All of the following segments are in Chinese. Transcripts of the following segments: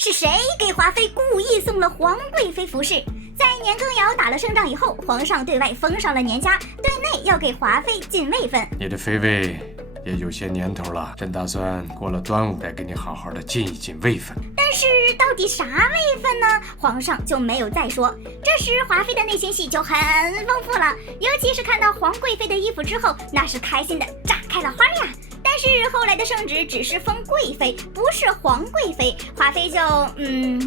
是谁给华妃故意送了皇贵妃服饰？在年羹尧打了胜仗以后，皇上对外封上了年家，对内要给华妃进位分。你的妃位也有些年头了，朕打算过了端午再给你好好的进一进位分。但是到底啥位分呢？皇上就没有再说。这时华妃的内心戏就很丰富了，尤其是看到皇贵妃的衣服之后，那是开心的炸开了花呀。但是后来的圣旨只是封贵妃，不是皇贵妃，华妃就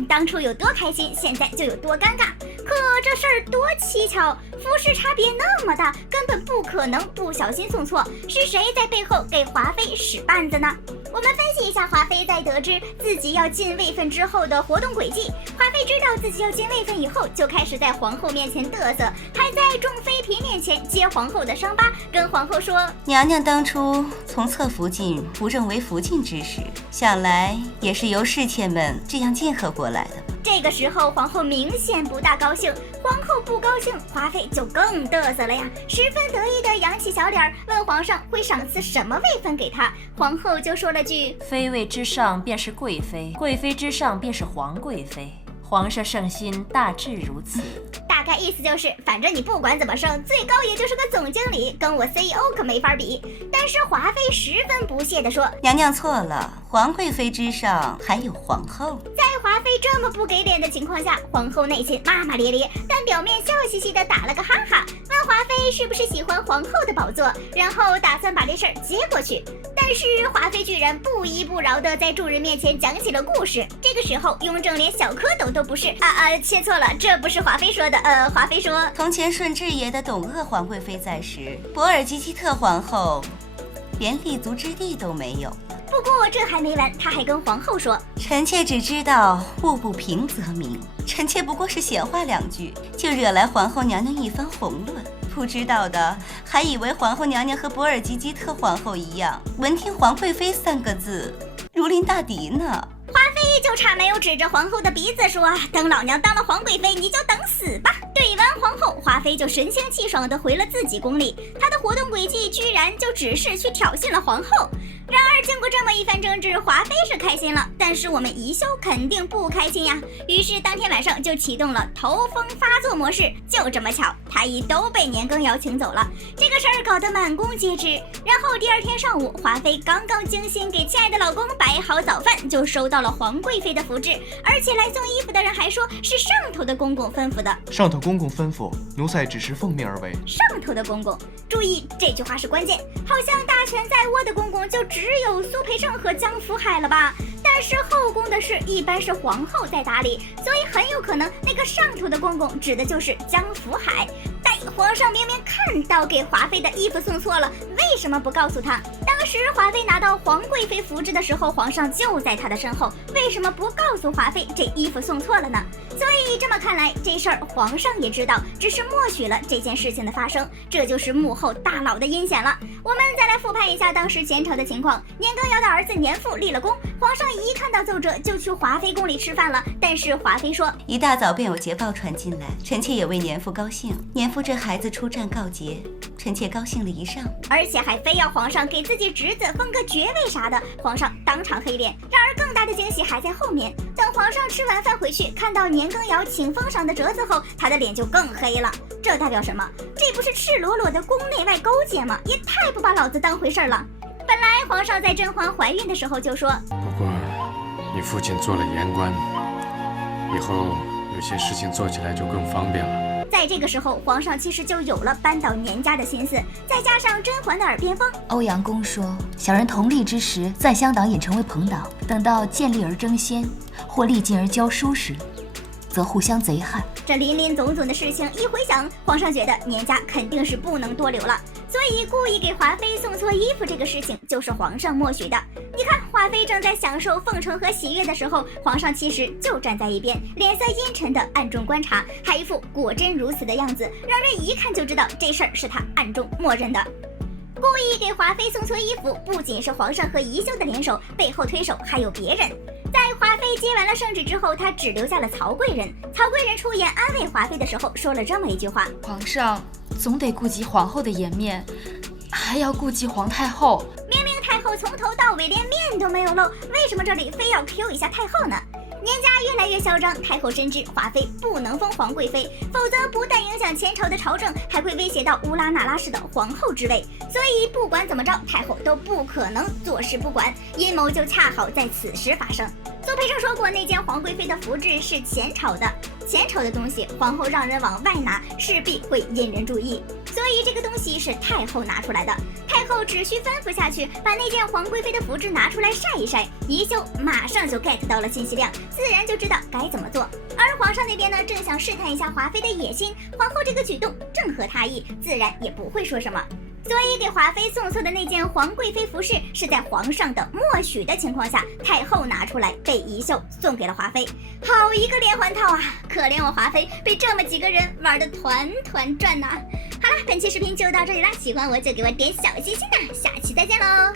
当初有多开心，现在就有多尴尬。可这事儿多蹊跷，服饰差别那么大，根本不可能不小心送错。是谁在背后给华妃使绊子呢？我们分析一下华妃在得知自己要进位分之后的活动轨迹。华妃知道自己要进位分以后，就开始在皇后面前嘚瑟，还在众妃嫔面前揭皇后的伤疤，跟皇后说：娘娘当初从侧福晋扶正为福晋之时，想来也是由侍妾们这样进贺过来的吧。这个时候皇后明显不大高兴，皇后不高兴，华妃就更嘚瑟了呀，十分得意的扬起小脸，问皇上会赏赐什么位分给她。皇后就说了句：妃位之上便是贵妃，贵妃之上便是皇贵妃，皇上圣心大致如此。大概意思就是，反正你不管怎么升，最高也就是个总经理，跟我 CEO 可没法比。但是华妃十分不屑地说：娘娘错了，皇贵妃之上还有皇后。在华妃这么不给脸的情况下，皇后内心骂骂咧咧，但表面笑嘻嘻的打了个哈哈，问华妃是不是喜欢皇后的宝座，然后打算把这事儿接过去。但是华妃居然不依不饶的在众人面前讲起了故事。这个时候雍正连小蝌蚪都不是切错了，这不是华妃说的，华妃说，从前顺治爷的董鄂皇贵妃在时，博尔济吉特皇后连立足之地都没有。不过这还没完，他还跟皇后说：臣妾只知道物不平则鸣，臣妾不过是闲话两句，就惹来皇后娘娘一番宏论。不知道的还以为皇后娘娘和博尔济吉特皇后一样，闻听皇贵妃三个字如临大敌呢。华妃就差没有指着皇后的鼻子说：等老娘当了皇贵妃，你就等死吧。对完皇后，华妃就神清气爽地回了自己宫里，她的活动轨迹居然就只是去挑衅了皇后。然而经过这么一番争执，华妃是开心了，但是我们宜修肯定不开心呀。于是当天晚上就启动了头风发作模式，就这么巧，太医都被年羹尧请走了，这个事儿搞得满宫皆知。然后第二天上午，华妃刚刚精心给亲爱的老公摆好早饭，就收到了皇贵妃的符旨，而且来送衣服的人还说是上头的公公吩咐的。上头公公吩咐，奴才只是奉命而为。上头的公公，注意这句话是关键，好像大权在握的公公就只有苏培盛和江福海了吧？但是后宫的事一般是皇后在打理，所以很有可能那个上头的公公指的就是江福海。但皇上明明看到给华妃的衣服送错了，为什么不告诉他？当时华妃拿到皇贵妃符旨的时候，皇上就在她的身后，为什么不告诉华妃这衣服送错了呢？所以这么看来，这事儿皇上也知道，只是默许了这件事情的发生，这就是幕后大佬的阴险了。我们再来复盘一下当时前朝的情况，年羹尧的儿子年父立了功，皇上一看到奏折就去华妃宫里吃饭了，但是华妃说：一大早便有捷报传进来，臣妾也为年父高兴，年父这孩子出战告捷，臣妾高兴了一上午，而且还非要皇上给自己侄子封个爵位啥的，皇上当场黑脸。然而更大的惊喜还在后面，等皇上吃完饭回去，看到年羹尧请封赏的折子后，他的脸就更黑了。这代表什么？这不是赤裸裸的宫内外勾结吗？也太不把老子当回事了。本来皇上在甄嬛怀孕的时候就说：不过你父亲做了言官，以后有些事情做起来就更方便了。在这个时候，皇上其实就有了扳倒年家的心思，再加上甄嬛的耳边风。欧阳公说，小人同立之时，暂相党引成为朋党，等到建立而争先，或力尽而教书时，则互相贼害。这林林总总的事情一回想，皇上觉得年家肯定是不能多留了，所以故意给华妃送错衣服这个事情就是皇上默许的。你看华妃正在享受奉承和喜悦的时候，皇上其实就站在一边，脸色阴沉的暗中观察，还一副果真如此的样子，让人一看就知道这事儿是他暗中默认的。故意给华妃送错衣服，不仅是皇上和宜修的联手，背后推手还有别人。在华妃接完了圣旨之后，他只留下了曹贵人。曹贵人出言安慰华妃的时候，说了这么一句话：皇上总得顾及皇后的颜面，还要顾及皇太后。明明太后从头到尾连面都没有露，为什么这里非要 Q 一下太后呢？年家来越嚣张，太后深知华妃不能封皇贵妃，否则不但影响前朝的朝政，还会威胁到乌拉那拉氏的皇后之位。所以不管怎么着，太后都不可能坐视不管，阴谋就恰好在此时发生。苏培盛说过，那件皇贵妃的符制是前朝的，前朝的东西，皇后让人往外拿，势必会引人注意，所以这个东西是太后拿出来的。太后只需吩咐下去，把那件皇贵妃的符制拿出来晒一晒，宜修马上就 get 到了信息量，自然就知道该怎么做。而皇上那边呢，正想试探一下华妃的野心，皇后这个举动正合他意，自然也不会说什么。所以给华妃送错的那件皇贵妃服饰，是在皇上的默许的情况下，太后拿出来被宜修送给了华妃。好一个连环套啊！可怜我华妃被这么几个人玩得团团转呐！好了，本期视频就到这里啦，喜欢我就给我点小心心呐，下期再见喽！